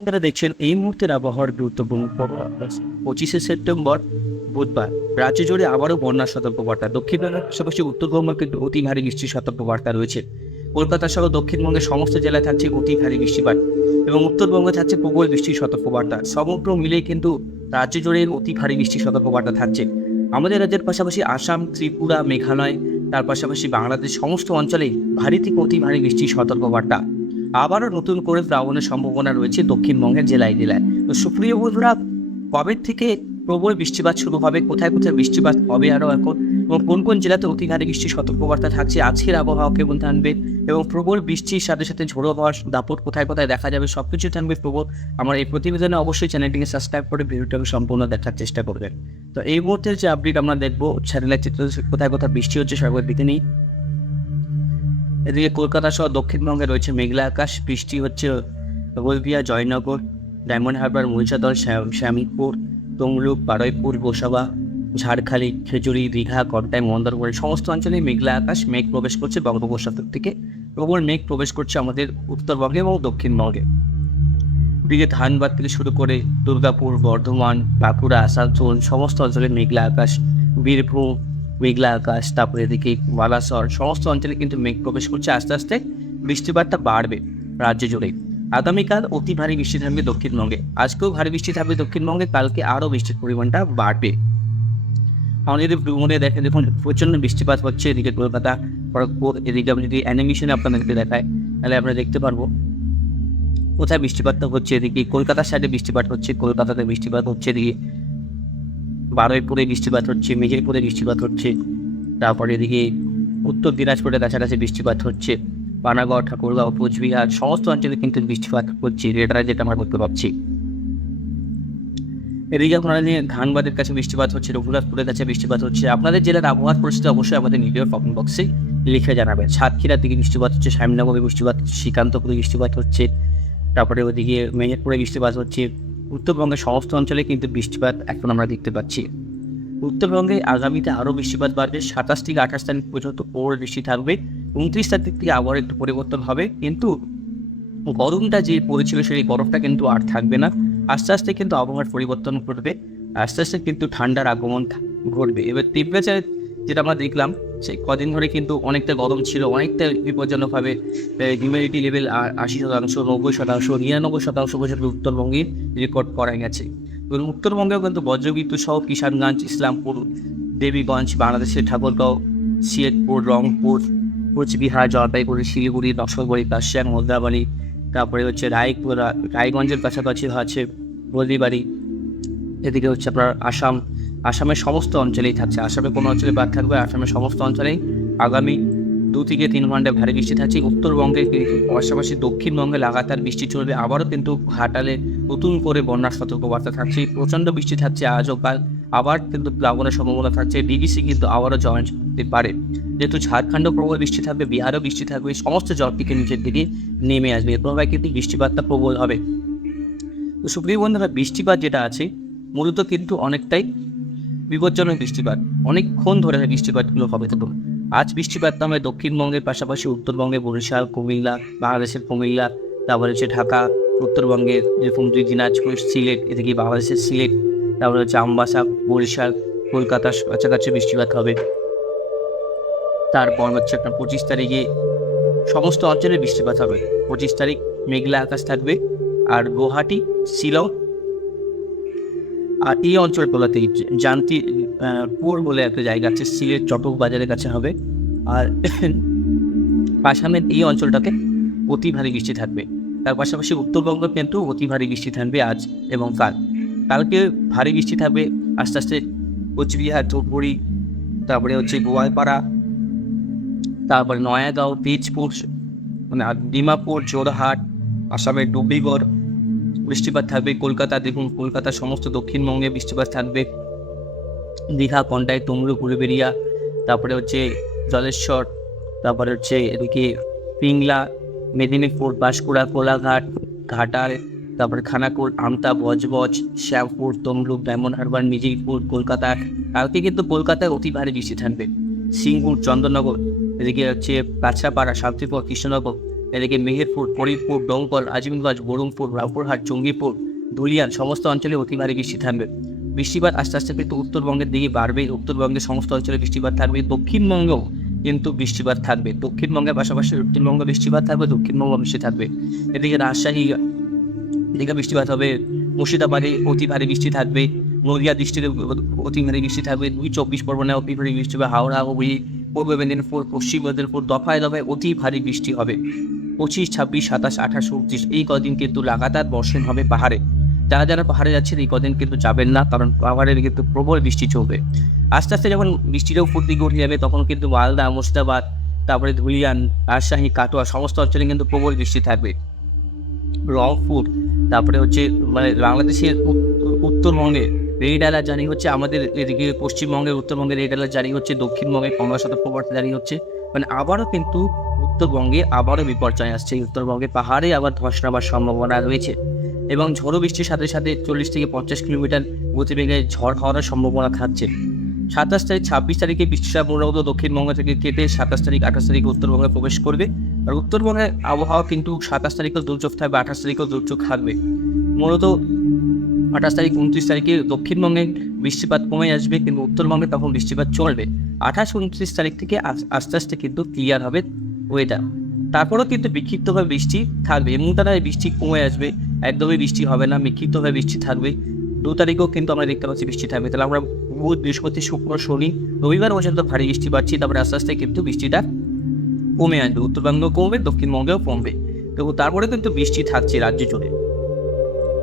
আপনারা দেখছেন এই মুহূর্তের আবহাওয়ার গুরুত্বপূর্ণ পঁচিশে সেপ্টেম্বর, বুধবার। রাজ্য জুড়ে আবারও বন্যার সতর্কবার্তা। দক্ষিণবঙ্গের পাশাপাশি উত্তরবঙ্গে কিন্তু অতি ভারী বৃষ্টির সতর্কবার্তা রয়েছে। কলকাতা সহ দক্ষিণবঙ্গের সমস্ত জেলায় থাকছে অতি ভারী বৃষ্টিপাত এবং উত্তরবঙ্গে থাকছে প্রবল বৃষ্টির সতর্কবার্তা। সমগ্র মিলেই কিন্তু রাজ্য জুড়ে অতি ভারী বৃষ্টির সতর্কবার্তা থাকছে। আমাদের রাজ্যের পাশাপাশি আসাম, ত্রিপুরা, মেঘালয়, তার পাশাপাশি বাংলাদেশ সমস্ত অঞ্চলে ভারী থেকে অতি ভারী বৃষ্টির সতর্কবার্তা। আবারও নতুন করে প্লাবনের সম্ভাবনা রয়েছে দক্ষিণবঙ্গের জেলায় জেলায়। তো সুপ্রিয় বন্ধুরা, কবে থেকে প্রবল বৃষ্টিপাত শুরু হবে, কোথায় কোথায় বৃষ্টিপাত হবে আরও এখন, এবং কোন কোন জেলাতে অতি ভারী বৃষ্টির সতর্কবার্তা থাকছে, আজকের আবহাওয়া কেমন থাকবে, এবং প্রবল বৃষ্টির সাথে সাথে ঝোড়ো হওয়ার দাপট কোথায় কোথায় দেখা যাবে সব কিছু থাকবে প্রবল। আমার এই প্রতিবেদনে অবশ্যই চ্যানেলটিকে সাবস্ক্রাইব করে ভিডিওটাকে সম্পূর্ণ দেখার চেষ্টা করবেন। তো এই মুহূর্তের যে আপডেট আমরা দেখব চ্যানেলের চিত্র কোথায় কোথায় বৃষ্টি হচ্ছে সবার দিকে নেই এদিকে কলকাতা সহ দক্ষিণবঙ্গে রয়েছে মেঘলা আকাশ, বৃষ্টি হচ্ছে হলদিয়া জয়নগর, ডায়মন্ড হারবার, মহিষাদল, শ্যাম- শ্যামীপুর, তমলুক, বারুইপুর, গোসাবা, ঝাড়খালি, খেজুরি, দীঘা কর্তায় মন্দারমণি, সমস্ত অঞ্চলে মেঘলা আকাশ, মেঘ প্রবেশ করছে বঙ্গোপসাগর থেকে প্রবল মেঘ প্রবেশ করছে আমাদের উত্তরবঙ্গে এবং দক্ষিণবঙ্গে। দিকে ধানবাদ থেকে শুরু করে দুর্গাপুর, বর্ধমান, বাঁকুড়া, আসানসোল, সমস্ত অঞ্চলে মেঘলা আকাশ, বীরভূম মেঘলা আকাশ, তারপরে এদিকে বালাসর, সমস্ত অঞ্চলে কিন্তু মেঘ প্রবেশ করছে আস্তে আস্তে। বৃষ্টিপাতটা বাড়বে রাজ্য জুড়ে। আগামীকাল অতি ভারী বৃষ্টি থাকবে দক্ষিণবঙ্গে। আজকেও ভারী বৃষ্টি থাকবে দক্ষিণবঙ্গে, কালকে আরও বৃষ্টির পরিমাণটা বাড়বে। আমরা যদি ভ্রমণে দেখে দেখুন, প্রচণ্ড বৃষ্টিপাত হচ্ছে এদিকে কলকাতা, খড়গপুর, এদিকে আমি যদি অ্যানিমেশনে আপনাদেরকে দেখায় তাহলে আমরা দেখতে পারব কোথায় বৃষ্টিপাতটা হচ্ছে এদিকে। কলকাতার সাইডে বৃষ্টিপাত হচ্ছে, কলকাতাতে বৃষ্টিপাত হচ্ছে এদিকে। বারুইপুরে বৃষ্টিপাত হচ্ছে মেহেরপুরে বৃষ্টিপাত হচ্ছে তারপরে এদিকে উত্তর দিনাজপুরের কাছাকাছি বৃষ্টিপাত হচ্ছে পানাগড় ঠাকুরগাঁও কোচবিহার সমস্ত অঞ্চলে কিন্তু বৃষ্টিপাত হচ্ছে রেডারে যেটা আমরা করতে পারছি এদিকে আপনারা নিয়ে ধানবাদের কাছে বৃষ্টিপাত হচ্ছে রঘুনাথপুরের কাছে বৃষ্টিপাত হচ্ছে আপনাদের জেলার আবহাওয়ার পরিস্থিতি অবশ্যই আমাদের ভিডিওর কমেন্ট বক্সে লিখে জানাবেন সাতক্ষীরার দিকে বৃষ্টিপাত হচ্ছে শ্যামনগরে বৃষ্টিপাত হচ্ছে শ্রীকান্তপুরে বৃষ্টিপাত হচ্ছে তারপরে ওদিকে মেহেরপুরে বৃষ্টিপাত হচ্ছে উত্তরবঙ্গের সমস্ত অঞ্চলে কিন্তু বৃষ্টিপাত এখন আমরা দেখতে পাচ্ছি। উত্তরবঙ্গে আগামীতে আরও বৃষ্টিপাত বাড়বে, সাতাশ থেকে আঠাশ তারিখ পর্যন্ত প্রবল বৃষ্টি থাকবে, উনত্রিশ তারিখ থেকে আবার একটু পরিবর্তন হবে, কিন্তু গরমটা যে পড়েছিল সেই গরমটা কিন্তু আর থাকবে না। আস্তে আস্তে কিন্তু আবহাওয়ার পরিবর্তন ঘটবে, আস্তে আস্তে কিন্তু ঠান্ডার আগমন ঘটবে। এবার টেম্পারেচার যেটা আমরা দেখলাম, সেই কদিন ধরে কিন্তু অনেকটা গরম ছিল, অনেকটা বিপজ্জনকভাবে হিউমিডিটি লেভেল আশি শতাংশ, নব্বই শতাংশ, নিরানব্বই শতাংশ পর্যন্ত উত্তরবঙ্গে রেকর্ড করা গেছে। এবং উত্তরবঙ্গেও কিন্তু বজ্রবিদ্যুৎ সহ কিষানগঞ্জ, ইসলামপুর, দেবীগঞ্জ, বাংলাদেশের ঠাকুরগাঁও সিয়েতপুর রংপুর, কোচবিহার, জলপাইগুড়ি, শিলিগুড়ি নকশালবাড়ি কাশিয়াং মোদ্রাবাড়ি তারপরে হচ্ছে রায়পুরা, রায়গঞ্জের কাছাকাছি আছে হলদিবাড়ি, এদিকে হচ্ছে আপনার আসাম আসামের সমস্ত অঞ্চলেই থাকছে। আসামে কোনো অঞ্চলে বাদ থাকবে, আসামের সমস্ত অঞ্চলেই আগামী দু থেকে তিন ঘণ্টা ভারী বৃষ্টি থাকছে। উত্তরবঙ্গে পাশাপাশি দক্ষিণবঙ্গে লাগাতার বৃষ্টি চলবে। আবারও কিন্তু ঘাটালে নতুন করে বন্যার সতর্কবার্তা থাকছে। প্রচণ্ড বৃষ্টি থাকছে আজও কাল। আবার কিন্তু প্লাবনের সম্ভাবনা থাকছে। ডিবিসি কিন্তু আবারও জয়েন্ট হতে পারে। যেহেতু ঝাড়খণ্ডও প্রবল বৃষ্টি থাকবে, বিহারও বৃষ্টি থাকবে, সমস্ত জল থেকে নিচের দিকে নেমে আসবে। এর প্রভাবে কিন্তু বৃষ্টিপাতটা প্রবল হবে। তো সুপ্রিয় বন্ধুরা, বৃষ্টিপাত যেটা আছে, মূলত কিন্তু অনেকটাই বিপজ্জনক বৃষ্টিপাত। অনেকক্ষণ ধরে বৃষ্টিপাতগুলো হবে তো আজ বৃষ্টিপাত নামে দক্ষিণবঙ্গের পাশাপাশি উত্তরবঙ্গে বরিশাল, কুমিল্লা, বাংলাদেশের কুমিল্লা, তারপরে হচ্ছে ঢাকা উত্তরবঙ্গের যেরকম দুই দিনাজপুর, সিলেট, এদিকে বাংলাদেশের সিলেট, তারপরে হচ্ছে আমবাসা, বরিশাল, কলকাতার কাছাকাছি বৃষ্টিপাত হবে। তারপর হচ্ছে আপনার পঁচিশ তারিখে সমস্ত অঞ্চলে বৃষ্টিপাত হবে। পঁচিশ তারিখ মেঘলা আকাশ থাকবে। আর গুয়াহাটি, শিলং আর এই অঞ্চলগুলোতেই জান্তি পুর বলে একটা জায়গা আছে, সিলেট চটক বাজারের কাছে হবে। আর আসামের এই অঞ্চলটাতে অতি ভারী বৃষ্টি থাকবে। তার পাশাপাশি উত্তরবঙ্গ কিন্তু অতি ভারী বৃষ্টি থাকবে আজ এবং কাল। কালকে ভারী বৃষ্টি থাকবে আস্তে আস্তে কোচবিহার, ধূপগুড়ি, তারপরে হচ্ছে গোয়ালপাড়া, তারপরে নয়াগাঁও বীজপুর মানে ডিমাপুর জোরহাট আসামের ডুবলিগড় বৃষ্টিপাত থাকবে, কলকাতা দেখুন, কলকাতার সমস্ত দক্ষিণবঙ্গে বৃষ্টিপাত থাকবে। দীঘা কন্টাই তমলুক উলুবেরিয়া তারপরে হচ্ছে জলেশ্বর, তারপরে হচ্ছে এদিকে পিংলা, মেদিনীপুর, বাঁশকুড়া, কোলাঘাট, ঘাটাল, তারপরে খানাকুল, আমতা, বজবজ, শ্যামপুর, তমলুক, ডায়মন্ড হারবার মিজিরপুর কলকাতা, কালকে কিন্তু কলকাতায় অতি ভারী বৃষ্টি থাকবে। সিংপুর চন্দননগর, এদিকে হচ্ছে কাছাপাড়া শান্তিপুর, কৃষ্ণনগর এদিকে মেহেরপুর ফরিদপুর ডোমকল আজিমগঞ্জ, বরুমপুর রামপুরহাট জঙ্গিপুর ধুলিয়ান সমস্ত অঞ্চলে অতি ভারী বৃষ্টি থাকবে বৃষ্টিপাত আস্তে আস্তে কিন্তু উত্তরবঙ্গের দিকে বাড়বে। উত্তরবঙ্গের সমস্ত অঞ্চলে বৃষ্টিপাত থাকবে দক্ষিণবঙ্গেও কিন্তু বৃষ্টিপাত থাকবে দক্ষিণবঙ্গের পাশাপাশি উত্তরবঙ্গে বৃষ্টিপাত থাকবে দক্ষিণবঙ্গ বৃষ্টি থাকবে এদিকে রাজশাহী এদিকে বৃষ্টিপাত হবে। মুর্শিদাবাদে অতি ভারী বৃষ্টি থাকবে। নদিয়া দৃষ্টিতে অতি ভারী বৃষ্টি থাকবে। দুই চব্বিশ পরগনায় অতি ভারী বৃষ্টি হবে। হাওড়া, হুগলি, পূর্ব মেদিনীপুর, পশ্চিম মেদিনীপুর, দফায় দফায় অতি ভারী বৃষ্টি হবে। পঁচিশ, ছাব্বিশ, সাতাশ, আঠাশ, উনত্রিশ, এই কদিন কিন্তু লাগাতার বর্ষণ হবে পাহাড়ে। যারা যারা পাহাড়ে যাচ্ছেন, এই কদিন কিন্তু যাবেন না, কারণ পাহাড়ে কিন্তু প্রবল বৃষ্টি চলবে। আস্তে আস্তে যখন বৃষ্টিটাও উপর দিকে উঠে যাবে, তখন কিন্তু মালদা, মুর্শিদাবাদ, তারপরে ধুলিয়ান, রাজশাহী, কাটোয়া, সমস্ত অঞ্চলে কিন্তু প্রবল বৃষ্টি থাকবে। রংপুর, তারপরে হচ্ছে মানে বাংলাদেশের উত- উত্তরবঙ্গে, রেড অ্যালার্ট জারি হচ্ছে, আমাদের এদিকে পশ্চিমবঙ্গের উত্তরবঙ্গে রেড অ্যালার্ট জারি হচ্ছে দক্ষিণবঙ্গে কংগ্রেস সতর্কবার্তা জারি হচ্ছে। মানে আবারও কিন্তু উত্তরবঙ্গে আবারও বিপর্যয় আসছে। উত্তরবঙ্গে পাহাড়ে আবার ধস নামার সম্ভাবনা রয়েছে এবং ঝড়ো বৃষ্টির সাথে সাথে চল্লিশ থেকে পঞ্চাশ কিলোমিটার গতিবেগে ঝড় হওয়ার সম্ভাবনা থাকছে। সাতাশ তারিখ, ছাব্বিশ তারিখে বৃষ্টিটা মূলত দক্ষিণবঙ্গ থেকে কেটে সাতাশ তারিখ, আঠাশ তারিখ উত্তরবঙ্গে প্রবেশ করবে আর উত্তরবঙ্গের আবহাওয়া কিন্তু সাতাশ তারিখেও দুর্যোগ থাকবে, আঠাশ তারিখেও দুর্যোগ থাকবে। মূলত আঠাশ তারিখ, উনত্রিশ তারিখে দক্ষিণবঙ্গে বৃষ্টিপাত কমে আসবে কিন্তু উত্তরবঙ্গে তখন বৃষ্টিপাত চলবে। আঠাশ, উনত্রিশ তারিখ থেকে আস্তে আস্তে কিন্তু ক্লিয়ার হবে। ওয়েদার তারপরেও কিন্তু বিক্ষিপ্তভাবে বৃষ্টি থাকবে। এমন তারা বৃষ্টি কমে আসবে। একদমই বৃষ্টি হবে না, বিক্ষিপ্তভাবে বৃষ্টি থাকবে। দু তারিখেও কিন্তু আমরা দেখতে পাচ্ছি বৃষ্টি থাকবে। তাহলে আমরা বুধ, বৃহস্পতি, শুক্র, শনি, রবিবার পর্যন্ত ভারী বৃষ্টি পাচ্ছি। তারপরে আস্তে আস্তে কিন্তু বৃষ্টিটা কমে আসবে। উত্তরবঙ্গ কমবে, দক্ষিণবঙ্গেও কমবে। তো তারপরে কিন্তু বৃষ্টি থাকছে রাজ্য জুড়ে।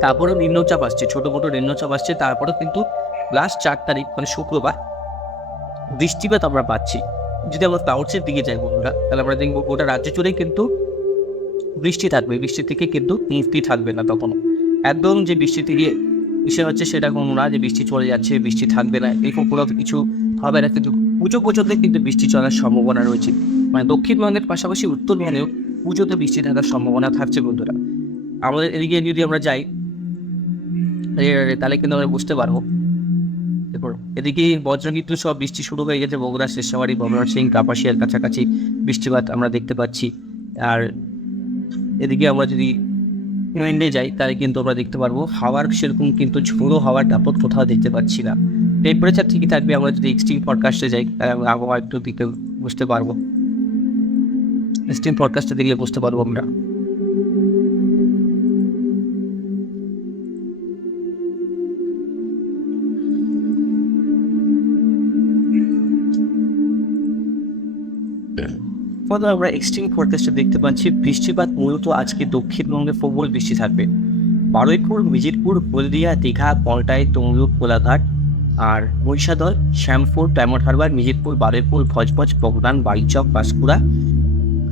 তারপরে নিম্নচাপ আসছে, ছোটো মোটো নিম্নচাপ আসছে। তারপরে কিন্তু লাস্ট চার তারিখ মানে শুক্রবার, বৃষ্টিপাত আমরা পাচ্ছি। যদি আমরা ক্লাউডসের দিকে যাই বন্ধুরা, তাহলে আমরা দেখব গোটা রাজ্য জুড়েই কিন্তু বৃষ্টি থাকবে। বৃষ্টি থেকে কিন্তু মুক্তি থাকবে না তখনও। একদম যে বৃষ্টি থেকে বিষয় হচ্ছে সেটা কোনো না যে বৃষ্টি চলে যাচ্ছে, বৃষ্টি থাকবে না, এরকম কোনো কিছু হবে না। কিন্তু পুজো পুজোতে কিন্তু বৃষ্টি চলার সম্ভাবনা রয়েছে। মানে দক্ষিণবঙ্গের পাশাপাশি উত্তরবঙ্গেও পুজোতে বৃষ্টি থাকার সম্ভাবনা থাকছে বন্ধুরা। আমাদের এদিকে যদি আমরা যাই তাহলে কিন্তু আমরা বুঝতে পারব দেখো এদিকে বজ্রবিদ্যুৎ সব বৃষ্টি শুরু হয়ে গেছে বগুড়া শেষাবাড়ি বগুড়া সিং কাপাসিয়ার কাছাকাছি বৃষ্টিপাত আমরা দেখতে পাচ্ছি। আর এদিকে আমরা যদি ইংল্যান্ডে যাই, তাহলে কিন্তু আমরা দেখতে পারব, হাওয়ার সেরকম কিন্তু ঝোড়ো হাওয়ার দাপট কোথাও দেখতে পাচ্ছি না। টেম্পারেচার ঠিকই থাকবে, আমরা যদি এক্সট্রিম পডকাস্টে যাই, তাহলে আবহাওয়া একটু দিকে বুঝতে পারব। এক্সট্রিম পডকাস্টে দেখলে বুঝতে পারব আমরা। ফলে আমরা এক্সট্রিম ফোরকাস্টে দেখতে পাচ্ছি বৃষ্টিপাত মূলত আজকে দক্ষিণবঙ্গে প্রবল বৃষ্টি থাকবে। বারুইপুর, মিজিরপুর, হলদিয়া, দীঘা, পলটাই, তমলুক কোলাঘাট আর মহিষাদল, শ্যামপুর ডায়মন্ড হারবার, মিজিরপুর, বারুইপুর, ভজভজ, বগদান বাড়িচক বাঁশকুড়া,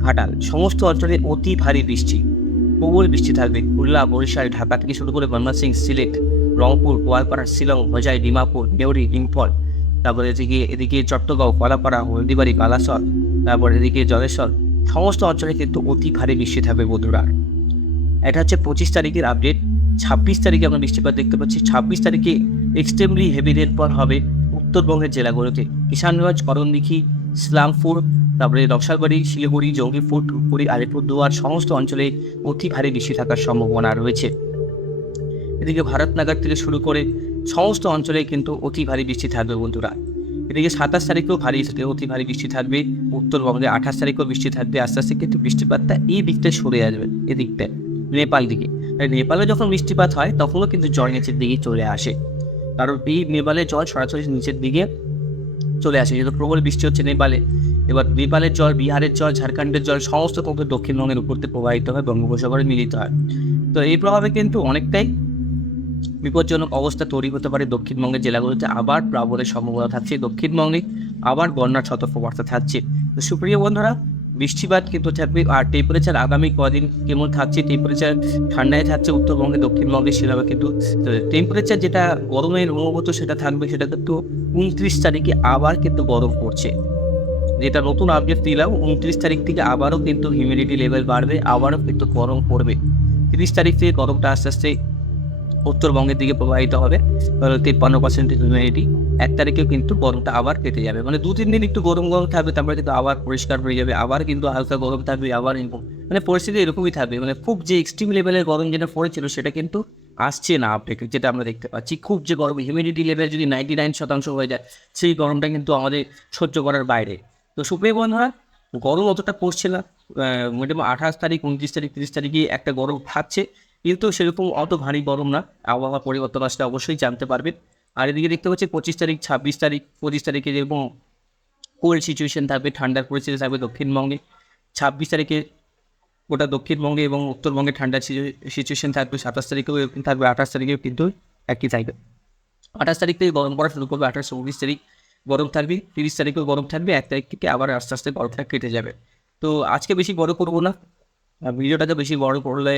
ঘাটাল সমস্ত অঞ্চলে অতি ভারী বৃষ্টি। প্রবল বৃষ্টি থাকবে খুলনা, বরিশাল, ঢাকা থেকে শুরু করে ময়মনসিং, সিলেট, রংপুর, গোয়ালপাড়া, শিলং হোজাই ডিমাপুর দেউরি ইম্ফল তারপরে এদিকে এদিকে চট্টগাঁও কলাপাড়া হলদিবাড়ি, বালাসর তারপর এদিকে জলেশ্বর, সমস্ত অঞ্চলে কিন্তু অতি ভারী বৃষ্টি থাকবে বন্ধুরা। এটা হচ্ছে পঁচিশ তারিখের আপডেট ছাব্বিশ তারিখে আমরা বৃষ্টিপাত দেখতে পাচ্ছি। ছাব্বিশ তারিখে এক্সট্রিমলি হেভি রেনফল হবে উত্তরবঙ্গের জেলাগুলোতে। কিষানগঞ্জ করণদিঘি ইসলামপুর, তারপরে নকশালবাড়ি, শিলিগুড়ি, জঙ্গিপুর, ধূপগুড়ি, আলিপুরদুয়ার সমস্ত অঞ্চলে অতি ভারী বৃষ্টি থাকার সম্ভাবনা রয়েছে। এদিকে ভারতনগর থেকে শুরু করে সমস্ত অঞ্চলে কিন্তু অতি ভারী বৃষ্টি থাকবে বন্ধুরা। এদিকে সাতাশ তারিখেও ভারী অতি ভারী বৃষ্টি থাকবে। উত্তরবঙ্গে আঠাশ তারিখেও বৃষ্টি থাকবে, আস্তে আস্তে কিন্তু বৃষ্টিপাতটা এই দিকটায় সরে আসবে, এদিকটায়, নেপাল দিকে। নেপালে যখন বৃষ্টিপাত হয়, তখনও কিন্তু জল নিচের দিকে চলে আসে। কারণ এই নেপালে জল সরাসরি নিচের দিকে চলে আসে, যেহেতু প্রবল বৃষ্টি হচ্ছে নেপালে। এবার নেপালের জল, বিহারের জল, ঝাড়খণ্ডের জল, সমস্ত কিন্তু দক্ষিণবঙ্গের উপর দিয়ে প্রবাহিত হয়, বঙ্গোপসাগরে মিলিত হয়। তো এই প্রভাবে কিন্তু অনেকটাই বিপজ্জনক অবস্থা তৈরি হতে পারে দক্ষিণবঙ্গের জেলাগুলোতে। আবার প্লাবনের সম্ভাবনা থাকছে দক্ষিণবঙ্গে। আবার বন্যার সতর্কবার্তা থাকছে। তো সুপ্রিয় বন্ধুরা, বৃষ্টিপাত কিন্তু থাকবে আর টেম্পারেচার আগামী কদিন কেমন থাকছে? টেম্পারেচার ঠান্ডায় থাকছে উত্তরবঙ্গে, দক্ষিণবঙ্গে সেভাবে কিন্তু টেম্পারেচার যেটা গরমের অনুভূত সেটা থাকবে সেটা কিন্তু উনত্রিশ তারিখে আবার কিন্তু গরম পড়ছে। যেটা নতুন আপডেট দিলাম, উনত্রিশ তারিখ থেকে আবারও কিন্তু হিউমিডিটি লেভেল বাড়বে, আবারও কিন্তু গরম পড়বে। তিরিশ তারিখ থেকে গরমটা আস্তে আস্তে উত্তরবঙ্গের দিকে প্রবাহিত হবে তিপ্পান্ন পার্সেন্ট হিউমিডিটি এক তারিখেও কিন্তু গরমটা আবার কেটে যাবে। মানে দু, তিন দিন একটু গরম গরম থাকবে, তারপরে কিন্তু আবার পরিষ্কার হয়ে যাবে, আবার কিন্তু হালকা গরম থাকবে, আবার মানে পরিস্থিতি এরকমই থাকবে। মানে খুব যে এক্সট্রিম লেভেলের গরম যেটা পড়েছিল, সেটা কিন্তু আসছে না আপডেট যেটা আমরা দেখতে পাচ্ছি। খুব যে গরম হিউমিডিটি লেভেল যদি নাইনটি নাইন শতাংশ হয়ে যায়, সেই গরমটা কিন্তু আমাদের সহ্য করার বাইরে। তো সুপ্রিয় বন্ধুরা, গরম অতটা পড়ছে না। মোটামুটি আঠাশ তারিখ, উনত্রিশ তারিখ, তিরিশ তারিখে একটা গরম থাকছে। কিন্তু সেরকম অত ভারী গরম না। আবহাওয়া পরিবর্তন আসলে অবশ্যই জানতে পারবেন। আর এদিকে দেখতে পাচ্ছি পঁচিশ তারিখ, ছাব্বিশ তারিখ, পঁচিশ তারিখে যেরকম কোল্ড সিচুয়েশন থাকবে, ঠান্ডার পরিস্থিতি থাকবে দক্ষিণবঙ্গে। ছাব্বিশ তারিখে গোটা দক্ষিণবঙ্গে এবং উত্তরবঙ্গে ঠান্ডার সিচুয়েশন থাকবে, সাতাশ তারিখেও এরকম থাকবে, আঠাশ তারিখেও কিন্তু একই থাকবে। আঠাশ তারিখ থেকে গরম পড়া শুরু করবে, আঠাশ উনিশ তারিখ গরম থাকবে, তিরিশ তারিখেও গরম থাকবে, এক তারিখ থেকে আবার আস্তে আস্তে গরমটা কেটে যাবে। তো আজকে বেশি বড় করব না। ভিডিওটাকে বেশি বড় করলে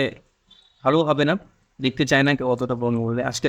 ভালো হবে না। দেখতে চায় না কেউ অতটা বন্ধ করলে আজকে